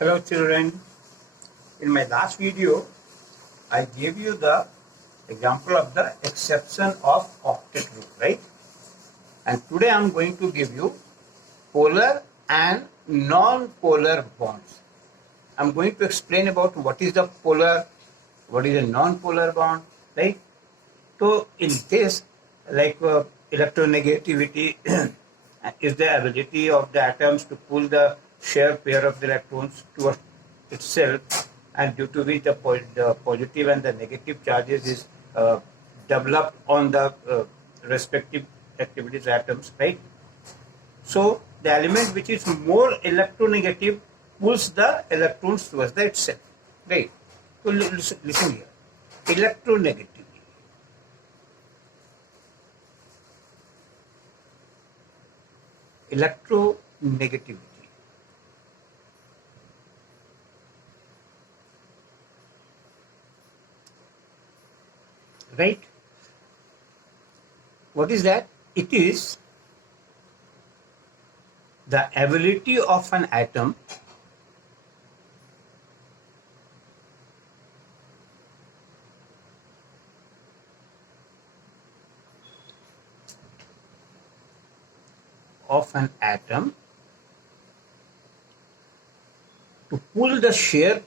Hello children, in my last video I gave you the example of the exception of octet rule, right? And today I am going to give you polar and non-polar bonds. I am going to explain about what is the polar, what is a non-polar bond, right? So in this, electronegativity is the ability of the atoms to pull the shared pair of the electrons towards itself, and due to which the positive and the negative charges is developed on the respective activities atoms, right? So the element which is more electronegative pulls the electrons towards the itself, right? So listen here, electronegativity. Electronegativity. Right? What is that? It is the ability of an atom to pull the shared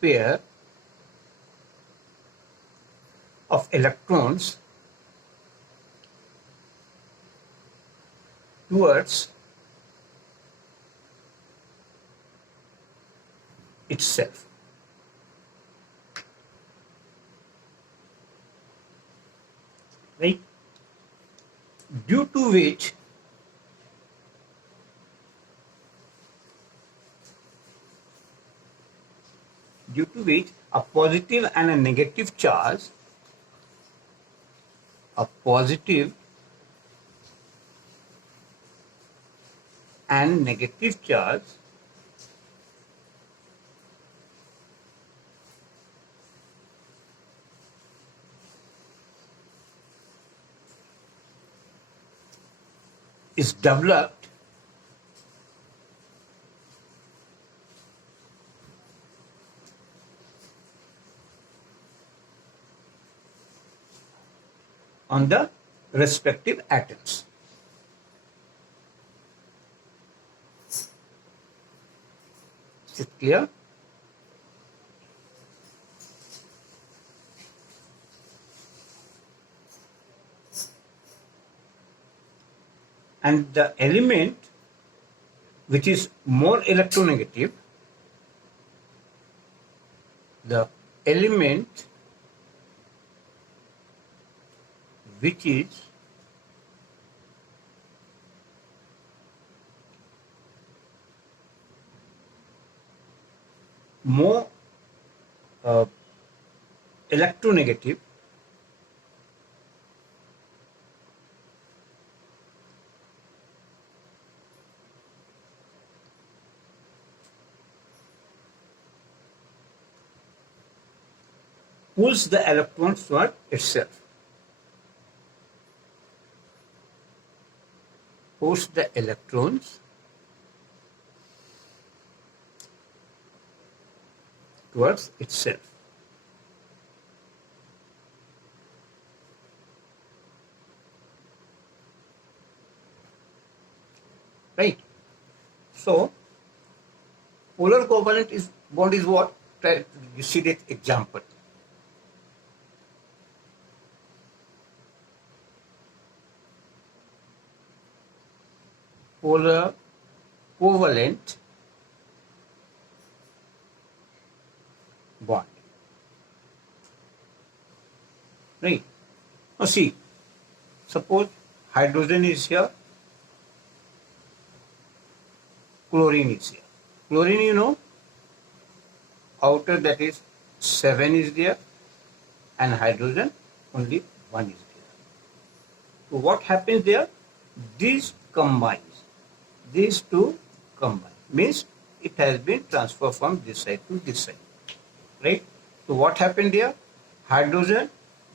pair of electrons towards itself. Right? Due to which a positive and a negative charge, is developed on the respective atoms. Is it clear? And the element which is more electronegative, the element which is more electronegative pulls the electrons toward itself. Pulls the electrons towards itself. Right? So, polar covalent bond is what? You see that example. Polar covalent bond. Right? Now see, suppose hydrogen is here, chlorine is here. Chlorine, you know, outer, that is 7 is there, and hydrogen only 1 is there. So what happens there? These combines. These two combine. Means it has been transferred from this side to this side. Right? So what happened here? Hydrogen,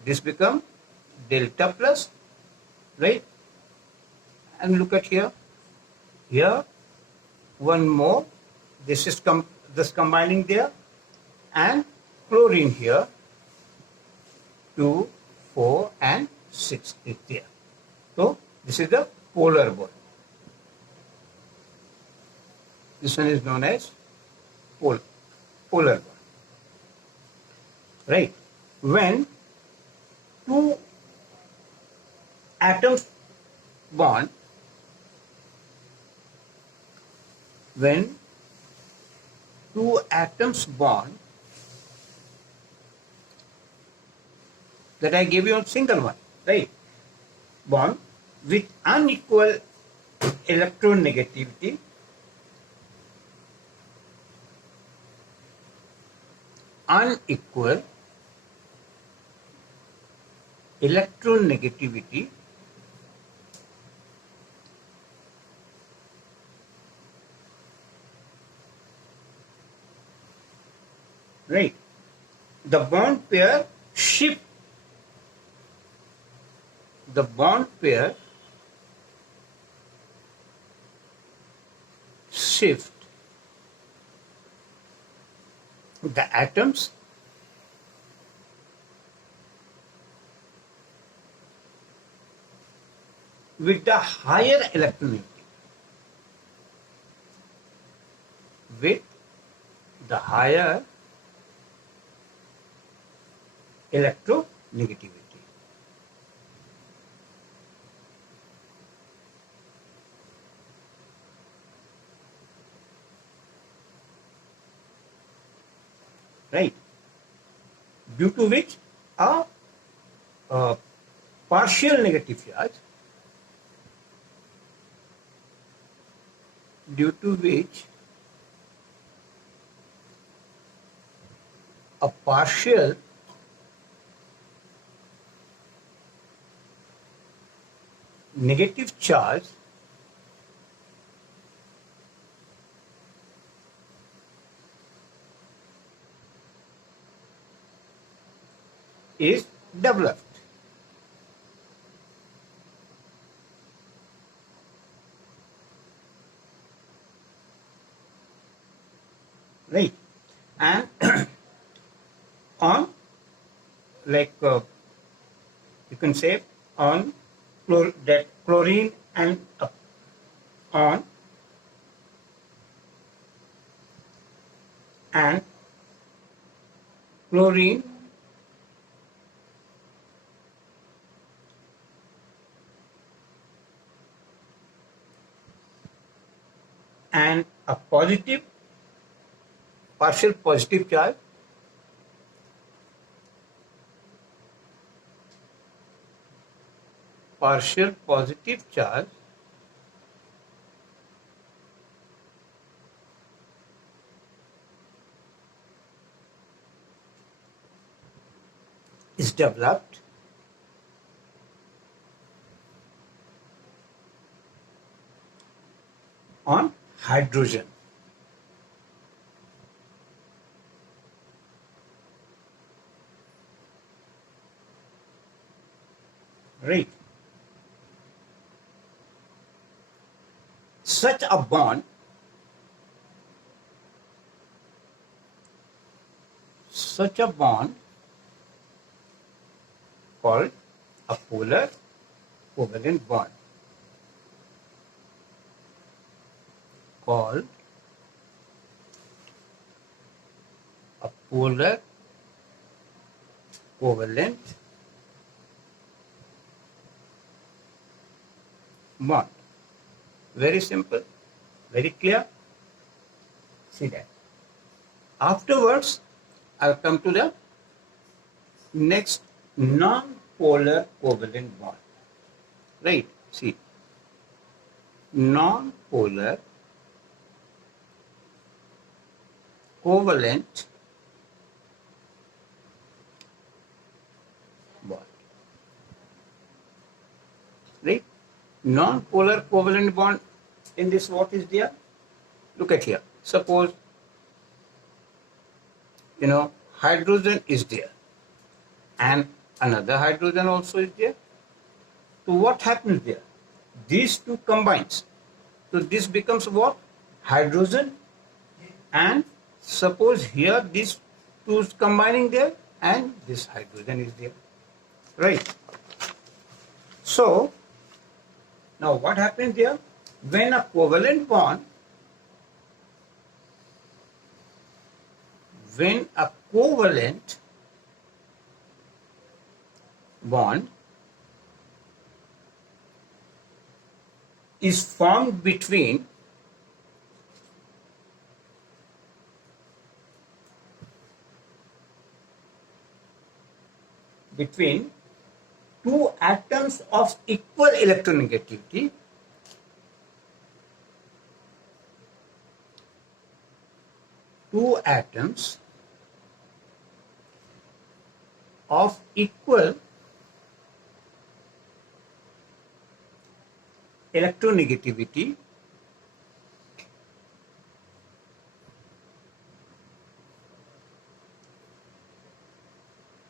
this become delta plus, right? And look at here. Here, one more. This is this combining there, and chlorine here. 2, 4, and 6 is there. So this is the polar bond. This one is known as polar bond. Right? When two atoms bond, when two atoms bond, that I gave you a single one, right? Bond with unequal electronegativity, unequal electronegativity, right? The bond pair shift. The bond pair shift the atoms with the higher electronegativity. With the higher electronegativity. Right? Due to which a partial negative charge, due to which a partial negative charge is developed. Right? And on, like you can say, on that chlorine and on and chlorine and a positive, partial positive charge is developed on hydrogen. Right? Such a bond called a polar covalent bond, called a polar covalent bond. Very simple, very clear. See that. Afterwards, I'll come to the next non-polar covalent bond. Right? See, non-polar covalent bond. Right? Non-polar covalent bond, in this what is there? Look at here. Suppose, hydrogen is there and another hydrogen also is there. So what happens there? These two combines. So this becomes what? Hydrogen, and suppose here these two is combining there and this hydrogen is there. Right. So now what happens there? When a covalent bond, is formed between two atoms of equal electronegativity, two atoms of equal electronegativity,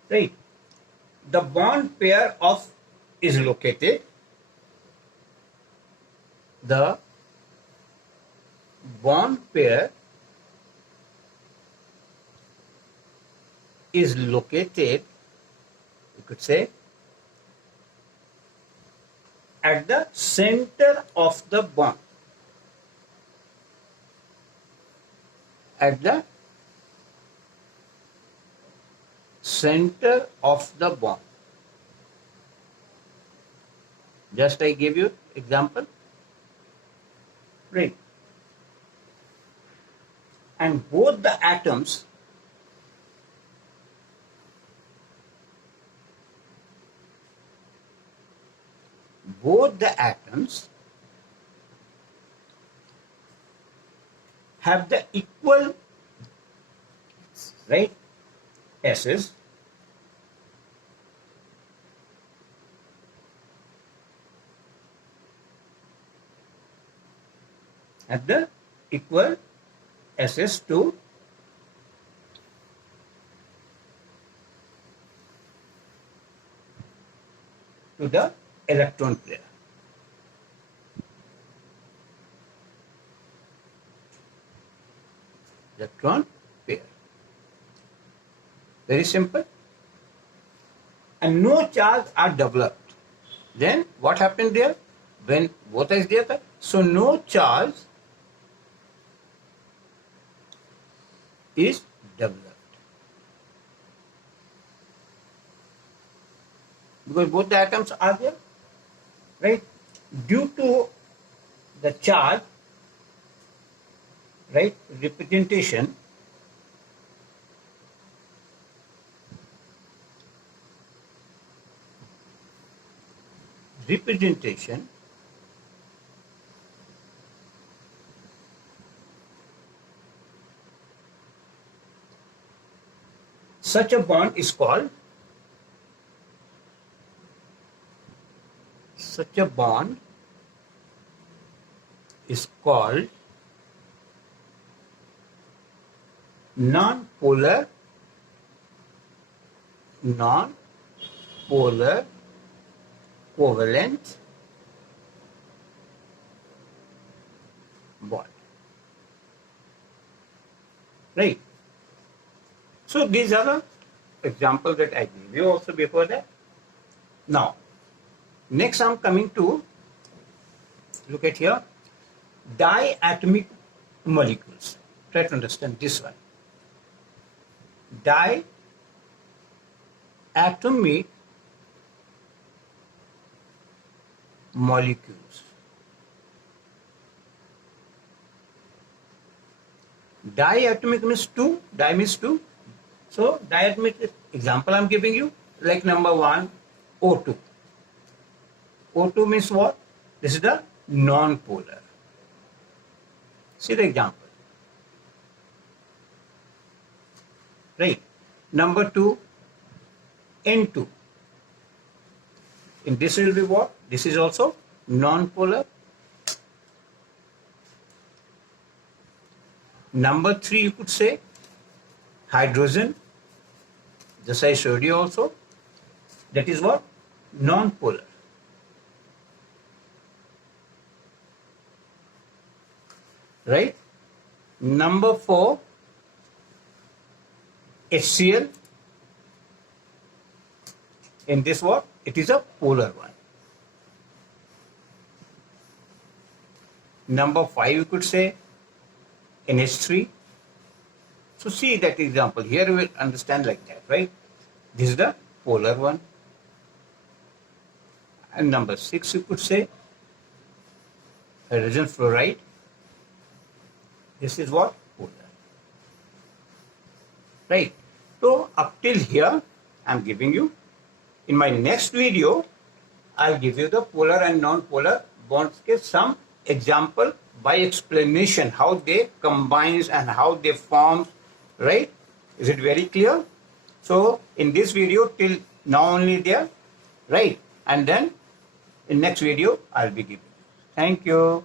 right? The bond pair of is located. The bond pair is located, you could say, at the center of the bond. At the center of the bond. Just I gave you example. Right. And both the atoms have the equal, right, S's, at the equal S's to the electron pair. Electron pair. Very simple. And no charge are developed. Then what happened there? When both is there, so no charge is developed. Because both the atoms are there, right? Due to the charge, right, representation, such a bond is called non-polar covalent bond. Right. So these are the examples that I gave you also before that. Now, next I'm coming to look at here diatomic molecules. Try to understand this one. Diatomic molecules. Diatomic means two. Di means two. So diatomic example I'm giving you, like number 1, O2. O2 means what? This is the non-polar. See the example. Right. Number 2, N2. In this will be what? This is also non-polar. Number 3, you could say hydrogen. Just I showed you also. That is what? Non-polar. Right? Number 4, HCl. In this what? It is a polar one. Number 5, you could say NH3. So see that example. Here we will understand like that, right? This is the polar one. And number 6, you could say hydrogen fluoride. This is what? Polar. Right. So up till here, I am giving you. In my next video, I'll give you the polar and non-polar bonds के some example by explanation how they combines and how they form, right? Is it very clear? So in this video till now only there, right? And then in next video I'll be giving. Thank you.